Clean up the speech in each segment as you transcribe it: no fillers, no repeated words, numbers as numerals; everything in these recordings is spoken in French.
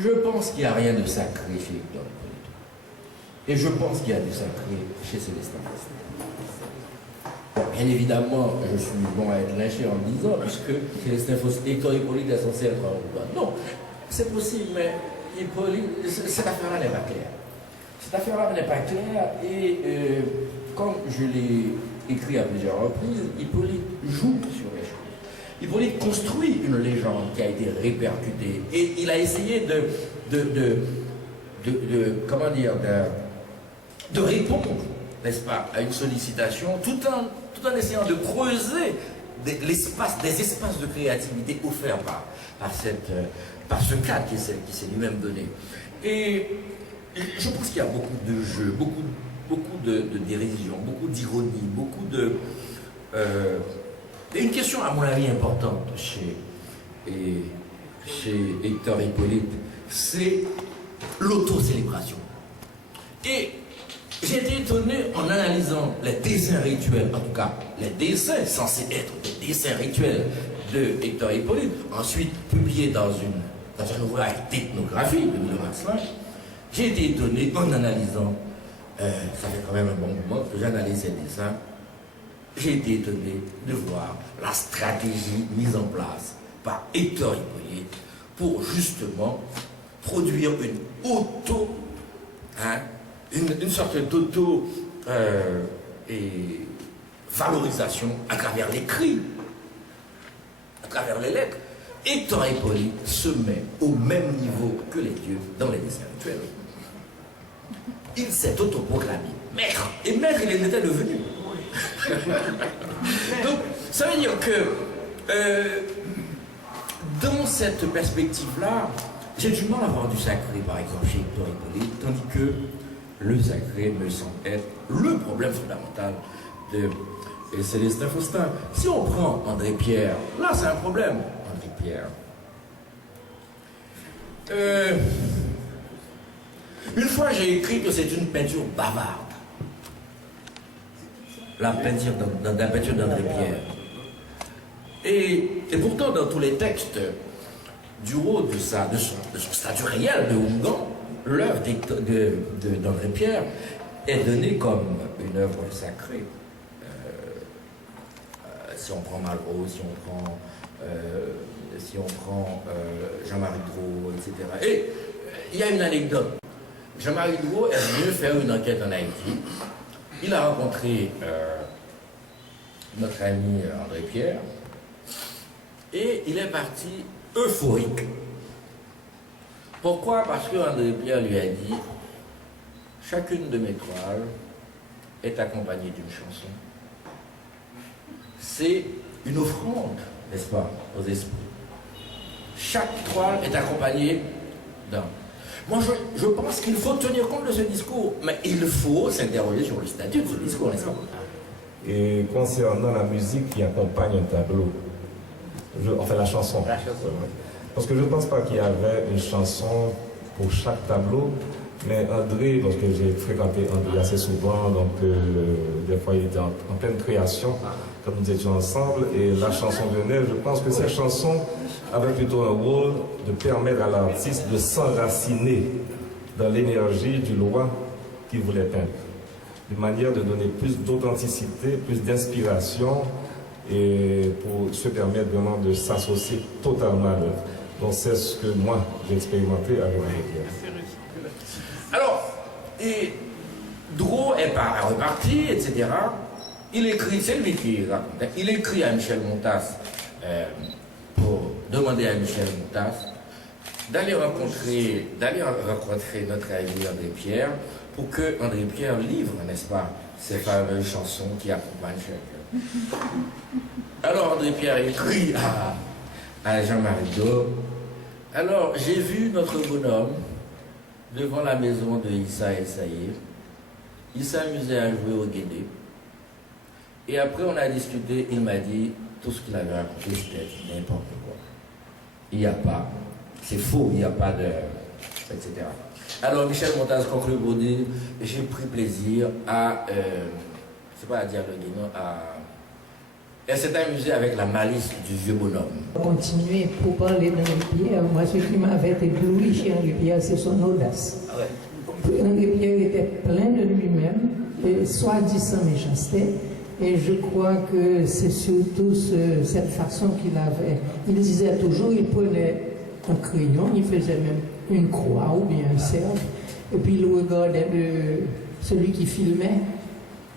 Je pense qu'il n'y a rien de sacré chez Hector Hippolyte. Et je pense qu'il y a du sacré chez Célestin Faustin. Bien évidemment, je suis bon à être lynché en me disant, puisque Célestin Faustin, Hector Hippolyte est censé être un roi. Non, c'est possible, mais cette affaire-là n'est pas claire. Cette affaire-là n'est pas claire et comme je l'ai écrit à plusieurs reprises, Hippolyte joue sur les choses. Hippolyte construit une légende qui a été répercutée et il a essayé de répondre, n'est-ce pas, à une sollicitation tout en essayant de creuser des espaces de créativité offerts par ce cadre qui s'est lui-même donné. Et je pense qu'il y a beaucoup de jeux, beaucoup de dérision, beaucoup d'ironie, beaucoup de... une question à mon avis importante chez Hector Hippolyte, c'est l'autocélébration. Et j'ai été étonné en analysant les dessins rituels, en tout cas les dessins censés être des dessins rituels de Hector Hippolyte, ensuite publiés dans un ouvrage d'ethnographie de Milo Marcelin. J'ai été étonné en analysant, ça fait quand même un bon moment que j'analyse ces dessins, j'ai été étonné de voir la stratégie mise en place par Hector Hippolyte pour justement produire une sorte d'auto valorisation à travers les cris, à travers les lettres. Hector Hippolyte se met au même niveau que les dieux dans les dessins rituels. Il s'est autoproclamé maître, et maître il était devenu. Donc, ça veut dire que dans cette perspective-là, j'ai du mal à voir du sacré, par exemple, chez Hector Hippolyte, tandis que le sacré me semble être le problème fondamental de Célestin Faustin. Si on prend André Pierre, là c'est un problème. André Pierre. Une fois j'ai écrit que c'est une peinture bavarde. La peinture d'André Pierre. Et pourtant, dans tous les textes du haut de son statut réel de Houngan, l'œuvre d'André Pierre est donnée comme une œuvre sacrée. Si on prend Malraux, si on prend Jean-Marie Gros, etc. Et il y a une anecdote. Jean-Marie Gros est venu faire une enquête en Haïti. Il a rencontré notre ami André Pierre et il est parti euphorique. Pourquoi? Parce que André Pierre lui a dit « Chacune de mes toiles est accompagnée d'une chanson. » C'est une offrande, n'est-ce pas, aux esprits. Chaque toile est accompagnée d'un... Moi, je pense qu'il faut tenir compte de ce discours, mais il faut s'interroger sur le statut de ce discours, n'est-ce pas? Et concernant la musique qui accompagne un tableau, enfin la chanson. Parce que je ne pense pas qu'il y avait une chanson pour chaque tableau, mais André, parce que j'ai fréquenté André assez souvent, donc des fois il était en pleine création, quand nous étions ensemble, et la chanson venait, je pense que cette chanson avait plutôt un rôle de permettre à l'artiste de s'enraciner dans l'énergie du roi qu'il voulait peindre. Une manière de donner plus d'authenticité, plus d'inspiration, et pour se permettre vraiment de s'associer totalement à l'œuvre. Donc c'est ce que moi j'ai expérimenté avec André Pierre. Alors, et Drouot est reparti, etc. Il écrit, c'est lui qui raconte, il écrit à Michel Montas pour demander à Michel Montas d'aller rencontrer notre ami André Pierre pour que André Pierre livre, n'est-ce pas, ces fameuses chansons qui accompagnent chacun. Alors André Pierre écrit à Jean-Marie Gros. Alors j'ai vu notre bonhomme devant la maison de Issa et Saïd. Il s'amusait à jouer au guédé. Et après on a discuté, il m'a dit tout ce qu'il avait raconté c'était n'importe quoi. Il n'y a pas, c'est faux, il n'y a pas de... etc. Alors Michel Montas conclut pour dire j'ai pris plaisir à, c'est pas à dialoguer, non, Elle s'est amusée avec la malice du vieux bonhomme. Continuer pour parler d'Henri Pierre, moi ce qui m'avait ébloui chez Henri Pierre, c'est son audace. Ah ouais. Henri Pierre était plein de lui-même, soi-disant méchanceté, et je crois que c'est surtout cette façon qu'il avait. Il disait toujours, il prenait un crayon, il faisait même une croix ou bien un cercle, et puis il regardait celui qui filmait.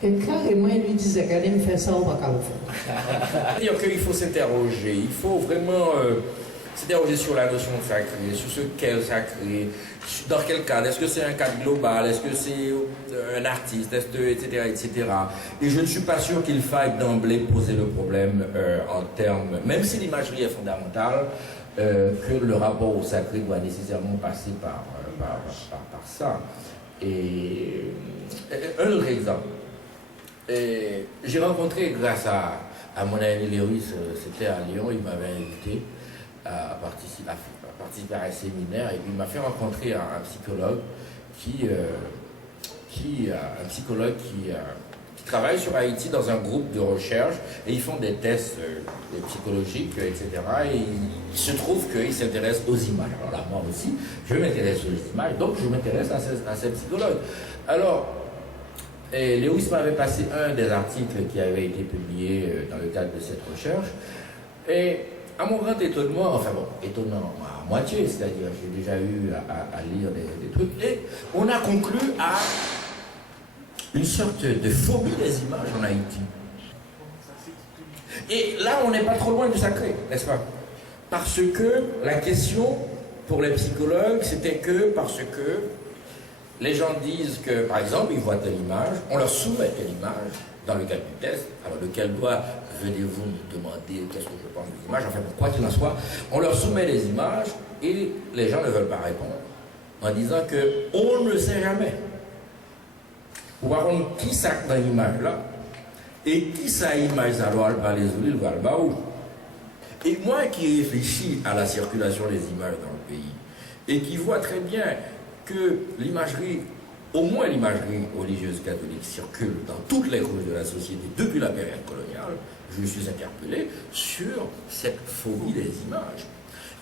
Et carrément, il lui disait, regardez, me faire ça, on va pas le faire. C'est-à-dire qu'il faut s'interroger, il faut vraiment s'interroger sur la notion de sacré, sur ce qu'est le sacré, dans quel cadre, est-ce que c'est un cadre global, est-ce que c'est un artiste, est-ce que, etc., etc. Et je ne suis pas sûr qu'il faille d'emblée poser le problème en termes, même si l'imagerie est fondamentale, que le rapport au sacré doit nécessairement passer par ça. Et un autre exemple. J'ai rencontré, grâce à mon ami Lewis, c'était à Lyon, il m'avait invité à participer à un séminaire et puis il m'a fait rencontrer un psychologue qui travaille sur Haïti dans un groupe de recherche et ils font des tests psychologiques, etc. Et il se trouve qu'il s'intéresse aux images. Alors là, moi aussi, je m'intéresse aux images, donc je m'intéresse à ces psychologues. Alors, Lewis m'avait passé un des articles qui avait été publié dans le cadre de cette recherche. Et à mon grand étonnement, enfin bon, étonnant à moitié, c'est-à-dire j'ai déjà eu à lire des trucs, et on a conclu à une sorte de phobie des images en Haïti. Et là, on n'est pas trop loin du sacré, n'est-ce pas? Parce que la question pour les psychologues, c'était que parce que les gens disent que, par exemple, ils voient telle image, on leur soumet telle image dans le cadre du test, alors lequel doit, venez-vous me demander qu'est-ce que je pense des images, enfin, quoi qu'il en soit, on leur soumet les images et les gens ne veulent pas répondre en disant qu'on ne sait jamais. Ou par contre, qui ça dans l'image là, et qui ça image alors elle va les oublier, elle va où. Et moi qui réfléchis à la circulation des images dans le pays, et qui vois très bien que l'imagerie, au moins l'imagerie religieuse catholique, circule dans toutes les couches de la société depuis la période coloniale, je suis interpellé sur cette phobie des images.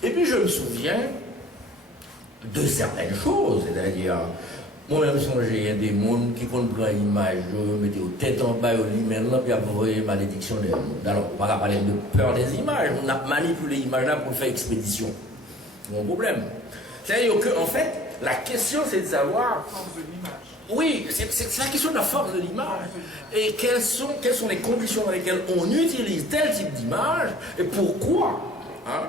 Et puis je me souviens de certaines choses, c'est-à-dire, moi-même songeais, il y a des mondes qui comprennent l'image, je mettais aux têtes en bas, au lit maintenant, puis après, malédiction des mondes. Alors, on va parler de peur des images, on a manipulé l'image là pour faire expédition. C'est mon problème. C'est-à-dire qu'en fait, la question c'est de savoir. La force de l'image. Oui, c'est la question de la force de l'image. Et quelles sont les conditions dans lesquelles on utilise tel type d'image et pourquoi. Hein?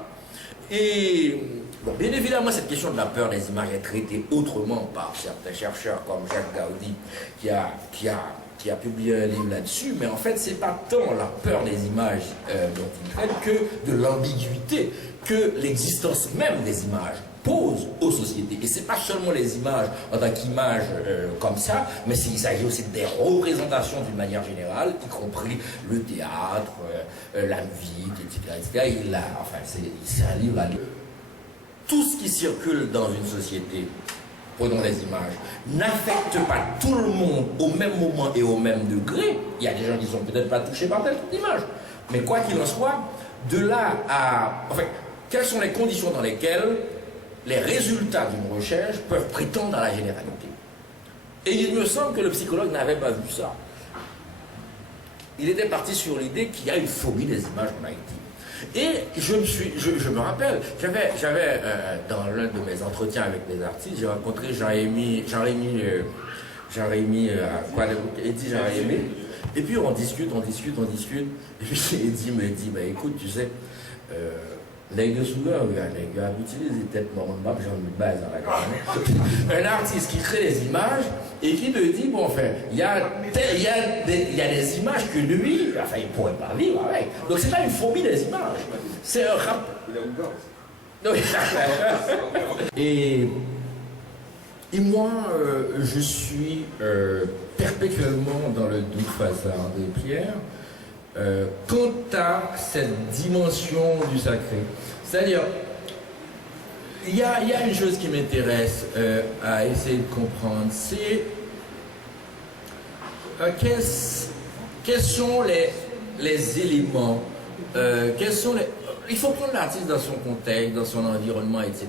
Et bon, bien évidemment, cette question de la peur des images est traitée autrement par certains chercheurs comme Jacques Gaudi qui a publié un livre là-dessus, mais en fait, c'est pas tant la peur des images dont il traite que de l'ambiguïté que l'existence même des images pose aux sociétés. Et c'est pas seulement les images en tant qu'images comme ça, mais il s'agit aussi des représentations d'une manière générale, y compris le théâtre, la musique, etc. C'est un livre à lire. Tout ce qui circule dans une société, prenons les images, n'affecte pas tout le monde au même moment et au même degré. Il y a des gens qui ne sont peut-être pas touchés par telle image. Mais quoi qu'il en soit, de là à... Enfin, quelles sont les conditions dans lesquelles les résultats d'une recherche peuvent prétendre à la généralité? Et il me semble que le psychologue n'avait pas vu ça. Il était parti sur l'idée qu'il y a une phobie des images en Haïti. Et je me rappelle, j'avais dans l'un de mes entretiens avec des artistes, j'ai rencontré Jean-Rémy, Eddie Jean-Rémy, et puis on discute, et puis Eddie me dit, bah, écoute, tu sais, les gars souvent, les gars utilisent des têtes mortes, j'en ai base dans la caméra. Un artiste qui crée des images et qui te dit, bon, enfin, il y a des images que lui, enfin, il ne pourrait pas vivre avec. Donc, c'est pas une phobie des images, c'est un rap. Et moi, je suis perpétuellement dans le doute face à André Pierre. Quant à cette dimension du sacré. C'est-à-dire, il y a une chose qui m'intéresse à essayer de comprendre, c'est quelles sont les éléments, quels sont les... Il faut prendre l'artiste dans son contexte, dans son environnement, etc.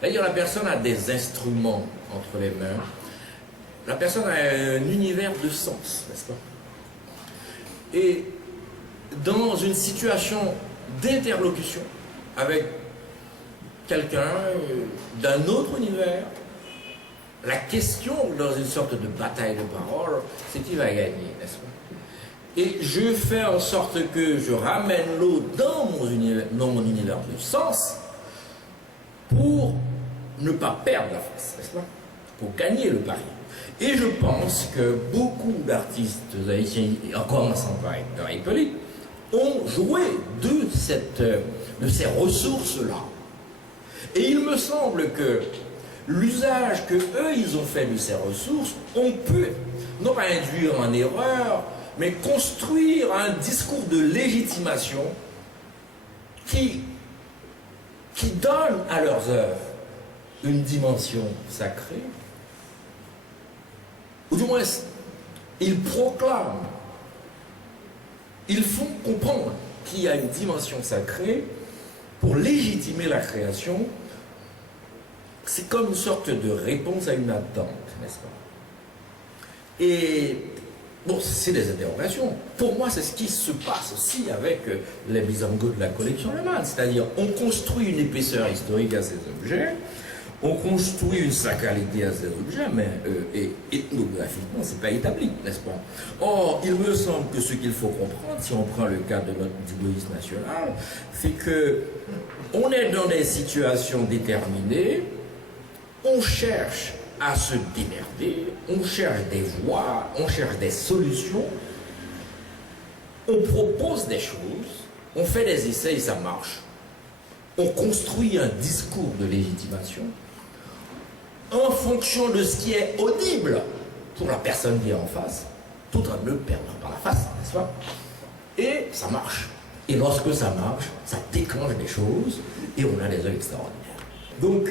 C'est-à-dire la personne a des instruments entre les mains. La personne a un univers de sens, n'est-ce pas? Et dans une situation d'interlocution avec quelqu'un d'un autre univers, la question dans une sorte de bataille de parole, c'est qui va gagner, n'est-ce pas? Et je fais en sorte que je ramène l'autre dans mon univers de sens pour ne pas perdre la face, n'est-ce pas? Pour gagner le pari. Et je pense que beaucoup d'artistes haïtiens, en commençant par Hippolyte, ont joué de ces ressources-là. Et il me semble que l'usage que eux ils ont fait de ces ressources, on peut non pas induire en erreur, mais construire un discours de légitimation qui donne à leurs œuvres une dimension sacrée, ou du moins ils proclament, ils font comprendre qu'il y a une dimension sacrée pour légitimer la création. C'est comme une sorte de réponse à une attente, n'est-ce pas? Et bon, c'est des interrogations. Pour moi, c'est ce qui se passe aussi avec les Bizango de la collection Leman. C'est-à-dire, on construit une épaisseur historique à ces objets, on construit une sacralité à ces objets, mais ethnographiquement, c'est pas établi, n'est-ce pas? Or, il me semble que ce qu'il faut comprendre, si on prend le cas de notre duboïsme national, c'est que on est dans des situations déterminées, on cherche à se démerder, on cherche des voies, on cherche des solutions, on propose des choses, on fait des essais et ça marche. On construit un discours de légitimation en fonction de ce qui est audible pour la personne qui est en face, tout en ne perdant pas la face, n'est-ce pas? Et ça marche. Et lorsque ça marche, ça déclenche des choses et on a des œuvres extraordinaires. Donc,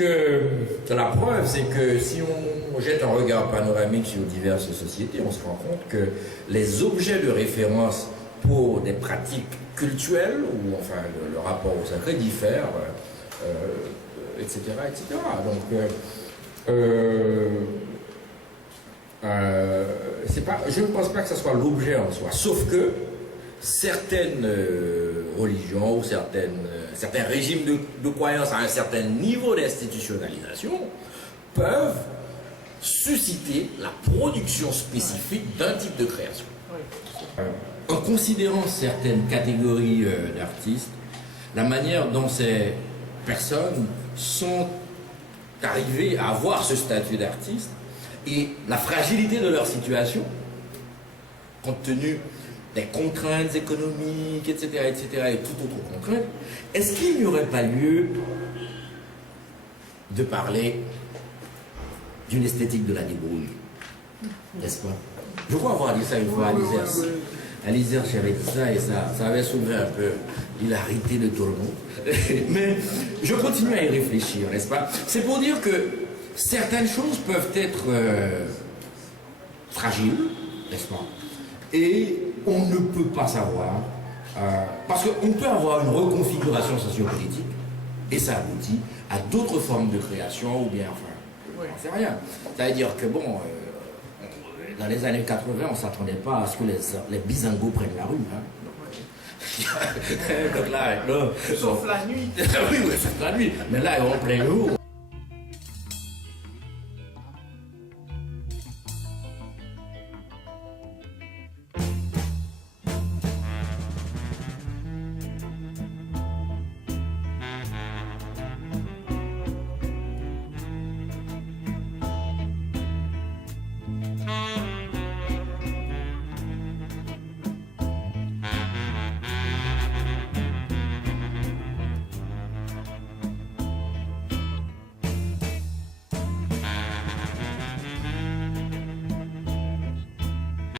la preuve, c'est que si on jette un regard panoramique sur diverses sociétés, on se rend compte que les objets de référence pour des pratiques cultuelles, ou enfin le rapport au sacré diffèrent, etc., etc. Donc, je ne pense pas que ce soit l'objet en soi, sauf que certaines religions ou certains régimes de croyance à un certain niveau d'institutionnalisation peuvent susciter la production spécifique d'un type de création. En considérant certaines catégories d'artistes, la manière dont ces personnes sont arrivées à avoir ce statut d'artiste et la fragilité de leur situation, compte tenu des contraintes économiques, etc., et toute autre contrainte, est-ce qu'il n'y aurait pas lieu de parler d'une esthétique de la débrouille? N'est-ce pas? Je crois avoir dit ça une fois à l'Isère. À l'Isère, j'avais dit ça et ça avait soulevé un peu l'hilarité de tout le monde. Mais je continue à y réfléchir, n'est-ce pas? C'est pour dire que certaines choses peuvent être fragiles, n'est-ce pas? Et on ne peut pas savoir, parce qu'on peut avoir une reconfiguration sociopolitique, et ça aboutit à d'autres formes de création, ou bien, enfin, on ne sait rien. C'est-à-dire que, bon, dans les années 80, on ne s'attendait pas à ce que les Bizango prennent la rue. Hein. Donc là, sauf la nuit. Oui, sauf la nuit. Mais là, ils ont plein jour.